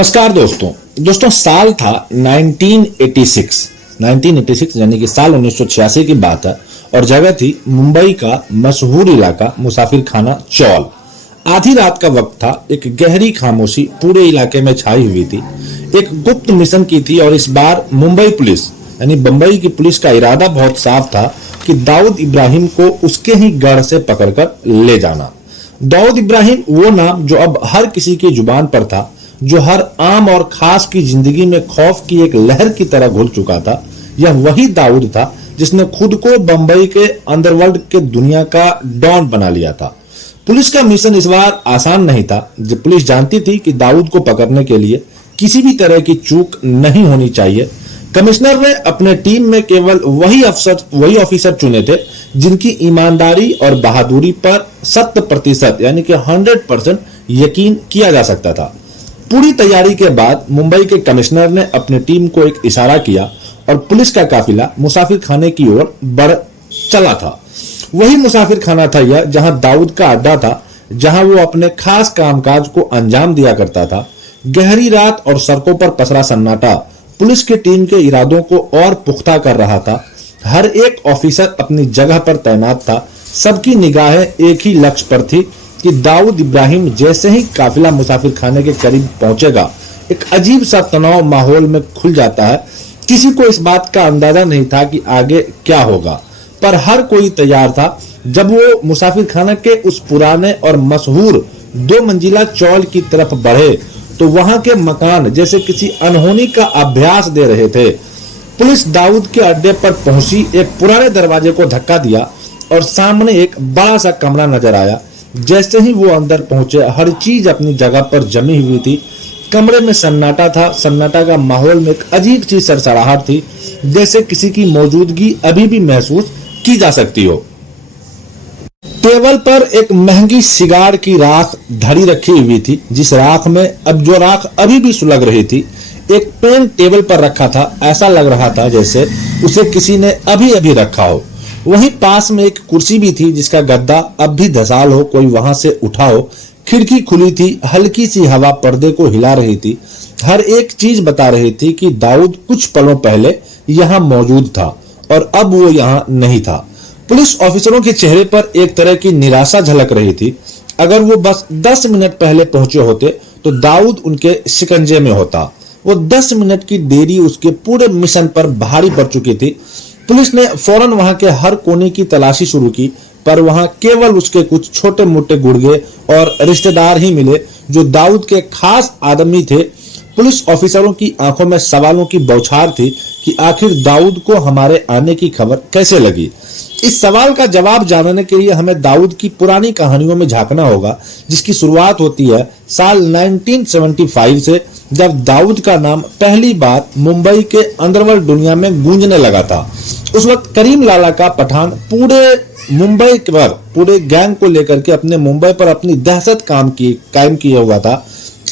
नमस्कार दोस्तों साल था 1986 यानी कि साल 1986 की बात है और जगह थी मुंबई का मशहूर इलाका मुसाफिर खाना चौल। आधी रात का वक्त था। एक गहरी खामोशी पूरे इलाके में छाई हुई थी। एक गुप्त मिशन की थी और इस बार मुंबई पुलिस यानी बंबई की पुलिस का इरादा बहुत साफ था कि दाऊद इब्राहिम को उसके ही गढ़ से पकड़कर ले जाना। दाऊद इब्राहिम वो नाम जो अब हर किसी की जुबान पर था, जो हर आम और खास की जिंदगी में खौफ की एक लहर की तरह घुल चुका था। यह वही दाऊद था जिसने खुद को बंबई के अंडरवर्ल्ड के दुनिया का डॉन बना लिया था। पुलिस का मिशन इस बार आसान नहीं था। जब पुलिस जानती थी कि दाऊद को पकड़ने के लिए किसी भी तरह की चूक नहीं होनी चाहिए। कमिश्नर ने अपने टीम में केवल वही ऑफिसर चुने थे जिनकी ईमानदारी और बहादुरी पर 100% यानी कि 100% यकीन किया जा सकता था। पूरी तैयारी के बाद मुंबई के कमिश्नर ने अपनी टीम को एक इशारा किया और पुलिस का काफिला मुसाफिर खाने की ओर बढ़ चला था। वही मुसाफिर खाना था यह जहां दाऊद का अड्डा था, जहां वो अपने खास कामकाज को अंजाम दिया करता था। गहरी रात और सड़कों पर पसरा सन्नाटा पुलिस की टीम के इरादों को और पुख्ता कर रहा था। हर एक ऑफिसर अपनी जगह पर तैनात था। सबकी निगाहें एक ही लक्ष्य पर थी कि दाऊद इब्राहिम जैसे ही काफिला मुसाफिर खाने के करीब पहुंचेगा, एक अजीब सा तनाव माहौल में खुल जाता है। किसी को इस बात का अंदाजा नहीं था कि आगे क्या होगा, पर हर कोई तैयार था। जब वो मुसाफिर खाना के उस पुराने और मशहूर 2 मंजिला चौल की तरफ बढ़े तो वहां के मकान जैसे किसी अनहोनी का अभ्यास दे रहे थे। पुलिस दाऊद के अड्डे पर पहुंची, एक पुराने दरवाजे को धक्का दिया और सामने एक बड़ा सा कमरा नजर आया। जैसे ही वो अंदर पहुंचे, हर चीज अपनी जगह पर जमी हुई थी। कमरे में सन्नाटा था। सन्नाटा का माहौल में एक अजीब सी सरसराहट थी, जैसे किसी की मौजूदगी अभी भी महसूस की जा सकती हो। टेबल पर एक महंगी सिगार की राख धरी रखी हुई थी, जिस राख में अब जो राख अभी भी सुलग रही थी। एक पेन टेबल पर रखा था। ऐसा लग रहा था जैसे उसे किसी ने अभी अभी रखा हो। वहीं पास में एक कुर्सी भी थी जिसका गद्दा अब भी धसाल हो, कोई वहां से उठा हो। खिड़की खुली थी। हल्की सी हवा पर्दे को हिला रही थी। हर एक चीज बता रही थी कि दाऊद कुछ पलों पहले यहाँ मौजूद था और अब वो यहाँ नहीं था। पुलिस ऑफिसरों के चेहरे पर एक तरह की निराशा झलक रही थी। अगर वो बस 10 मिनट पहले पहुंचे होते तो दाऊद उनके शिकंजे में होता। वो 10 मिनट की देरी उसके पूरे मिशन पर भारी पड़ चुकी थी। पुलिस ने फौरन वहां के हर कोने की तलाशी शुरू की, पर वहां केवल उसके कुछ छोटे मोटे गुर्गे और रिश्तेदार ही मिले जो दाऊद के खास आदमी थे। पुलिस ऑफिसरों की आंखों में सवालों की बौछार थी कि आखिर दाऊद को हमारे आने की खबर कैसे लगी। इस सवाल का जवाब जानने के लिए हमें दाऊद की पुरानी कहानियों में झांकना होगा, जिसकी शुरुआत होती है साल 1975 से, जब दाऊद का नाम पहली बार मुंबई के अंडरवर्ल्ड दुनिया में गूंजने लगा था। उस वक्त करीम लाला का पठान पूरे मुंबई पर पूरे गैंग को लेकर के अपने मुंबई पर अपनी दहशत कायम किए हुआ था।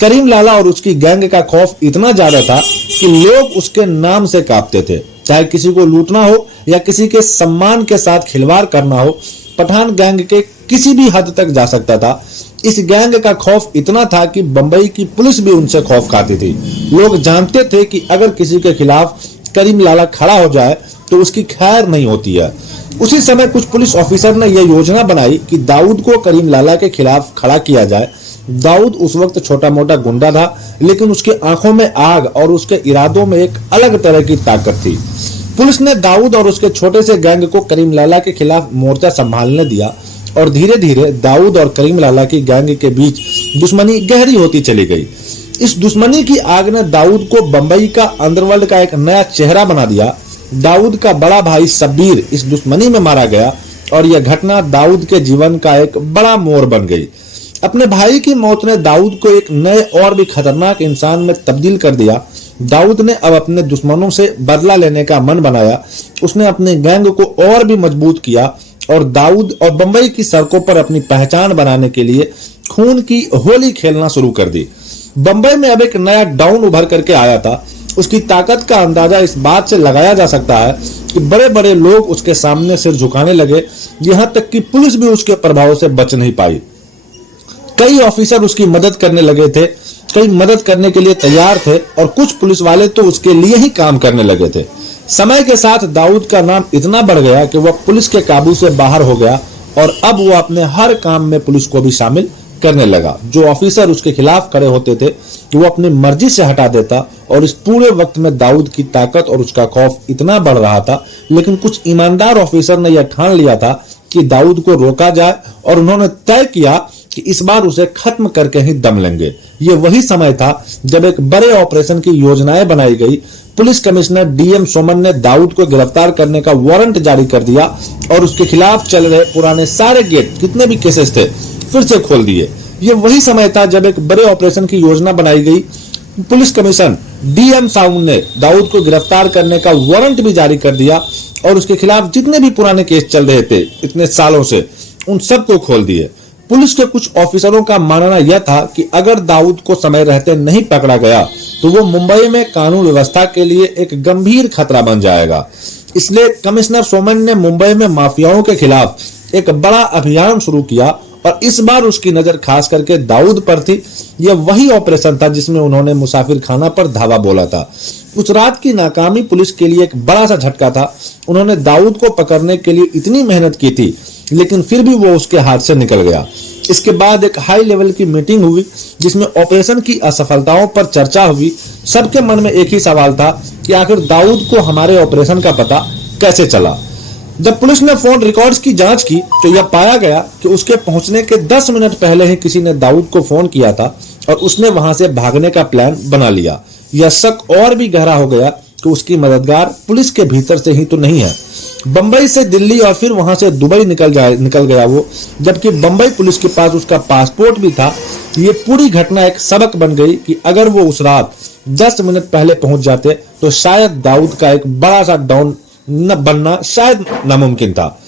करीम लाला और उसकी गैंग का खौफ इतना ज्यादा था कि लोग उसके नाम से कांपते थे। चाहे किसी को लूटना हो या किसी के सम्मान के साथ खिलवाड़ करना हो, पठान गैंग के किसी भी हद तक जा सकता था। इस गैंग का खौफ इतना था कि बंबई की पुलिस भी उनसे खौफ खाती थी। लोग जानते थे कि अगर किसी के खिलाफ करीम लाला खड़ा हो जाए तो उसकी खैर नहीं होती है। उसी समय कुछ पुलिस ऑफिसर ने यह योजना बनाई कि दाऊद को करीम लाला के खिलाफ खड़ा किया जाए। दाऊद उस वक्त छोटा मोटा गुंडा था, लेकिन उसकी आंखों में आग और उसके इरादों में एक अलग तरह की ताकत थी। पुलिस ने दाऊद और उसके छोटे से गैंग को करीम लाला के खिलाफ मोर्चा संभालने दिया और धीरे धीरे दाऊद और करीम लाला की गैंग के बीच दुश्मनी गहरी होती चली गई। इस दुश्मनी की आग ने दाऊद को बंबई का अंडरवर्ल्ड का एक नया चेहरा बना दिया। दाऊद का बड़ा भाई शब्बीर इस दुश्मनी में मारा गया और यह घटना दाऊद के जीवन का एक बड़ा मोड़ बन गई। अपने भाई की मौत ने दाऊद को एक नए और भी खतरनाक इंसान में तब्दील कर दिया। दाऊद ने अब अपने दुश्मनों से बदला लेने का मन बनाया। उसने अपने गैंग को और भी मजबूत किया और दाऊद और बंबई की सड़कों पर अपनी पहचान बनाने के लिए खून की होली खेलना शुरू कर दी। बंबई में अब एक नया डॉन उभर करके आया था। उसकी ताकत का अंदाजा इस बात से लगाया जा सकता है कि बड़े बड़े लोग उसके सामने सिर झुकाने लगे। यहां तक कि पुलिस भी उसके प्रभाव से बच नहीं पाई। कई ऑफिसर उसकी मदद करने लगे थे। कई मदद करने के लिए तैयार थे और कुछ पुलिस वाले तो उसके लिए ही काम करने लगे थे। समय के साथ दाऊद का नाम इतना बढ़ गया कि वह पुलिस के काबू से बाहर हो गया और अब वो अपने हर काम में पुलिस को भी शामिल करने लगा। जो ऑफिसर उसके खिलाफ खड़े होते थे वो अपनी मर्जी से हटा देता और इस पूरे वक्त में दाऊद की ताकत और उसका खौफ इतना बढ़ रहा था। लेकिन कुछ ईमानदार ऑफिसर ने यह ठान लिया था कि दाऊद को रोका जाए और उन्होंने तय किया कि इस बार उसे खत्म करके ही दम लेंगे। ये वही समय था जब एक बड़े ऑपरेशन की योजनाएं बनाई गई। पुलिस कमिश्नर डीएम सोमन ने दाऊद को गिरफ्तार करने का वारंट जारी कर दिया और उसके खिलाफ चल रहे पुराने सारे गेट, कितने भी केसेस थे, फिर से खोल दिए। ये वही समय था जब एक बड़े ऑपरेशन की योजना बनाई गई। पुलिस कमिश्नर डीएम साउंड ने दाऊद को गिरफ्तार करने का वारंट भी जारी कर दिया और उसके खिलाफ जितने भी पुराने केस चल रहे थे इतने सालों से, उन सबको खोल दिए। पुलिस के कुछ ऑफिसरों का मानना यह था कि अगर दाऊद को समय रहते नहीं पकड़ा गया तो वो मुंबई में कानून व्यवस्था के लिए एक गंभीर खतरा बन जाएगा। इसलिए कमिश्नर सोमन ने मुंबई में माफियाओं के खिलाफ एक बड़ा अभियान शुरू किया और इस बार उसकी नजर खास करके दाऊद पर थी। यह वही ऑपरेशन था जिसमें उन्होंने मुसाफिर खाना पर धावा बोला था। उस रात की नाकामी पुलिस के लिए एक बड़ा सा झटका था। उन्होंने दाऊद को पकड़ने के लिए इतनी मेहनत की थी लेकिन फिर भी वो उसके हाथ से निकल गया। इसके बाद एक हाई लेवल की मीटिंग हुई जिसमें ऑपरेशन की असफलताओं पर चर्चा हुई। सबके मन में एक ही सवाल था कि आखिर दाऊद को हमारे ऑपरेशन का पता कैसे चला। जब पुलिस ने फोन रिकॉर्ड्स की जांच की तो यह पाया गया कि उसके पहुंचने के 10 मिनट पहले ही किसी ने दाऊद को फोन किया था और उसने वहां से भागने का प्लान बना लिया। यह शक और भी गहरा हो गया कि उसकी मददगार पुलिस के भीतर से ही तो नहीं है। बंबई से दिल्ली और फिर वहां से दुबई निकल गया वो, जबकि बंबई पुलिस के पास उसका पासपोर्ट भी था। ये पूरी घटना एक सबक बन गई कि अगर वो उस रात 10 मिनट पहले पहुंच जाते तो शायद दाऊद का एक बड़ा सा डॉन न बनना शायद नामुमकिन था।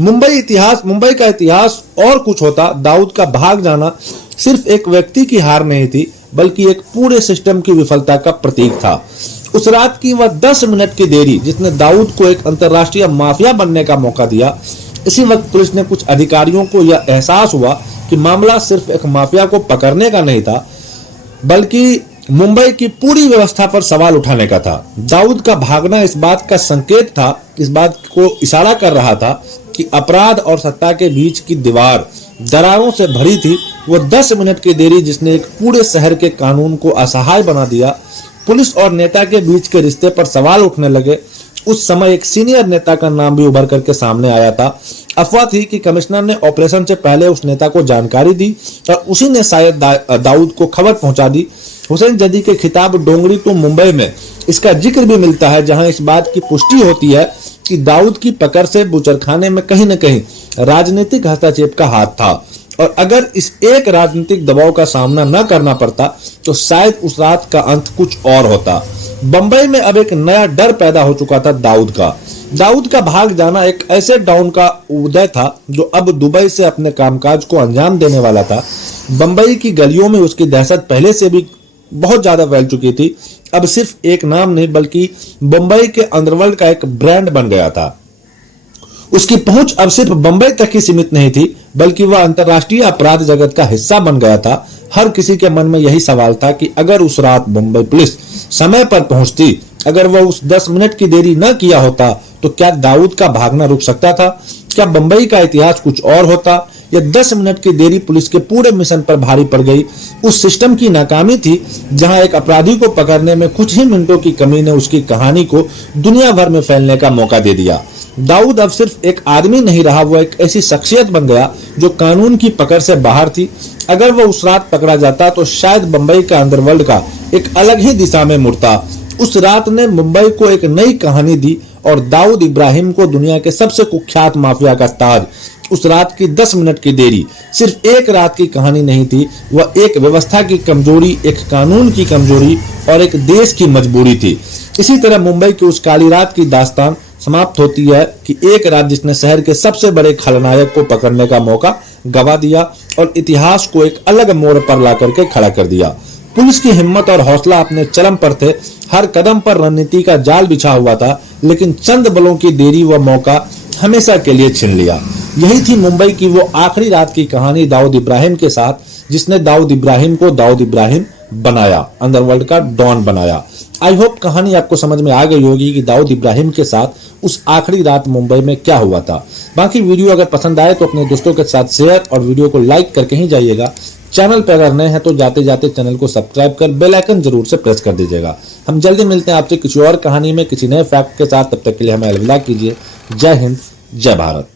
मुंबई का इतिहास और कुछ होता। दाऊद का भाग जाना सिर्फ एक व्यक्ति की हार नहीं थी बल्कि एक पूरे सिस्टम की विफलता का प्रतीक था। उस रात की वह 10 मिनट की देरी जिसने दाऊद को एक अंतर्राष्ट्रीय माफिया बनने का मौका दिया। इसी वक्त पुलिस ने कुछ अधिकारियों को यह एहसास हुआ कि मामला सिर्फ एक माफिया को पकड़ने का नहीं था बल्कि मुंबई की पूरी व्यवस्था पर सवाल उठाने का था। दाऊद का भागना इस बात का संकेत था, इस बात को इशारा कर रहा था कि अपराध और सत्ता के बीच की दीवार दरारों से भरी थी। वो 10 मिनट की देरी जिसने एक पूरे शहर के कानून को असहाय बना दिया। पुलिस और नेता के बीच के रिश्ते पर सवाल उठने लगे। उस समय एक सीनियर नेता का नाम भी उभर करके सामने आया था। अफवाह थी कि कमिश्नर ने ऑपरेशन से पहले उस नेता को जानकारी दी और उसी ने शायद दाऊद को खबर पहुंचा दी। हुसैन जदी के खिताब डोंगरी टू मुंबई में इसका जिक्र भी मिलता है, जहां इस बात की पुष्टि होती है कि दाऊद की पकड़ से बुचरखाने में कहीं न कहीं राजनीतिक हस्तक्षेप का हाथ था और अगर इस एक राजनीतिक दबाव का सामना न करना पड़ता तो शायद उस रात का अंत कुछ और होता। बंबई में अब एक नया डर पैदा हो चुका था दाऊद का भाग जाना एक ऐसे डॉन का उदय था जो अब दुबई से अपने कामकाज को अंजाम देने वाला था। बंबई की गलियों में उसकी दहशत पहले से भी बहुत ज्यादा फैल चुकी थी। अब सिर्फ एक नाम नहीं बल्कि बंबई के अंडरवर्ल्ड का एक ब्रांड बन गया था। उसकी पहुंच अब सिर्फ बंबई तक ही सीमित नहीं थी बल्कि वह अंतर्राष्ट्रीय अपराध जगत का हिस्सा बन गया था। हर किसी के मन में यही सवाल था कि अगर उस रात मुंबई पुलिस समय पर पहुंचती, अगर वह उस 10 मिनट की देरी न किया होता तो क्या दाऊद का भागना रुक सकता था? क्या बंबई का इतिहास कुछ और होता? यह 10 मिनट की देरी पुलिस के पूरे मिशन पर भारी पड़ गई। उस सिस्टम की नाकामी थी जहां एक अपराधी को पकड़ने में कुछ ही मिनटों की कमी ने उसकी कहानी को दुनिया भर में फैलने का मौका दे दिया। दाऊद अब सिर्फ एक आदमी नहीं रहा, वो एक ऐसी शख्सियत बन गया जो कानून की पकड़ से बाहर थी। अगर वो उस रात पकड़ा जाता तो शायद बंबई का अंडरवर्ल्ड का एक अलग ही दिशा में मुड़ता। उस रात ने मुंबई को एक नई कहानी दी और दाऊद इब्राहिम को दुनिया के सबसे कुख्यात माफिया का ताज। उस रात की 10 मिनट की देरी सिर्फ एक रात की कहानी नहीं थी, वह एक व्यवस्था की कमजोरी, एक कानून की कमजोरी और एक देश की मजबूरी थी। इसी तरह मुंबई की उस काली रात की दास्तान समाप्त होती है कि एक रात जिसने शहर के सबसे बड़े खलनायक को पकड़ने का मौका गवा दिया और इतिहास को एक अलग मोड़ पर ला करके खड़ा कर दिया। पुलिस की हिम्मत और हौसला अपने चरम पर थे। हर कदम पर रणनीति का जाल बिछा हुआ था, लेकिन चंद बलों की देरी व मौका हमेशा के लिए छीन लिया। यही थी मुंबई की वो आखिरी रात की कहानी दाऊद इब्राहिम के साथ, जिसने दाऊद इब्राहिम को दाऊद इब्राहिम बनाया, अंडरवर्ल्ड का डॉन बनाया। आई होप कहानी आपको समझ में आ गई होगी कि दाऊद इब्राहिम के साथ उस आखिरी रात मुंबई में क्या हुआ था। बाकी वीडियो अगर पसंद आए तो अपने दोस्तों के साथ शेयर और वीडियो को लाइक करके ही जाइएगा। चैनल पर अगर नए हैं तो जाते जाते चैनल को सब्सक्राइब कर बेल आइकन जरूर से प्रेस कर दीजिएगा। हम जल्दी मिलते हैं आपसे किसी और कहानी में किसी नए फैक्ट के साथ। तब तक के लिए हमें अलविदा कीजिए। जय हिंद, जय भारत।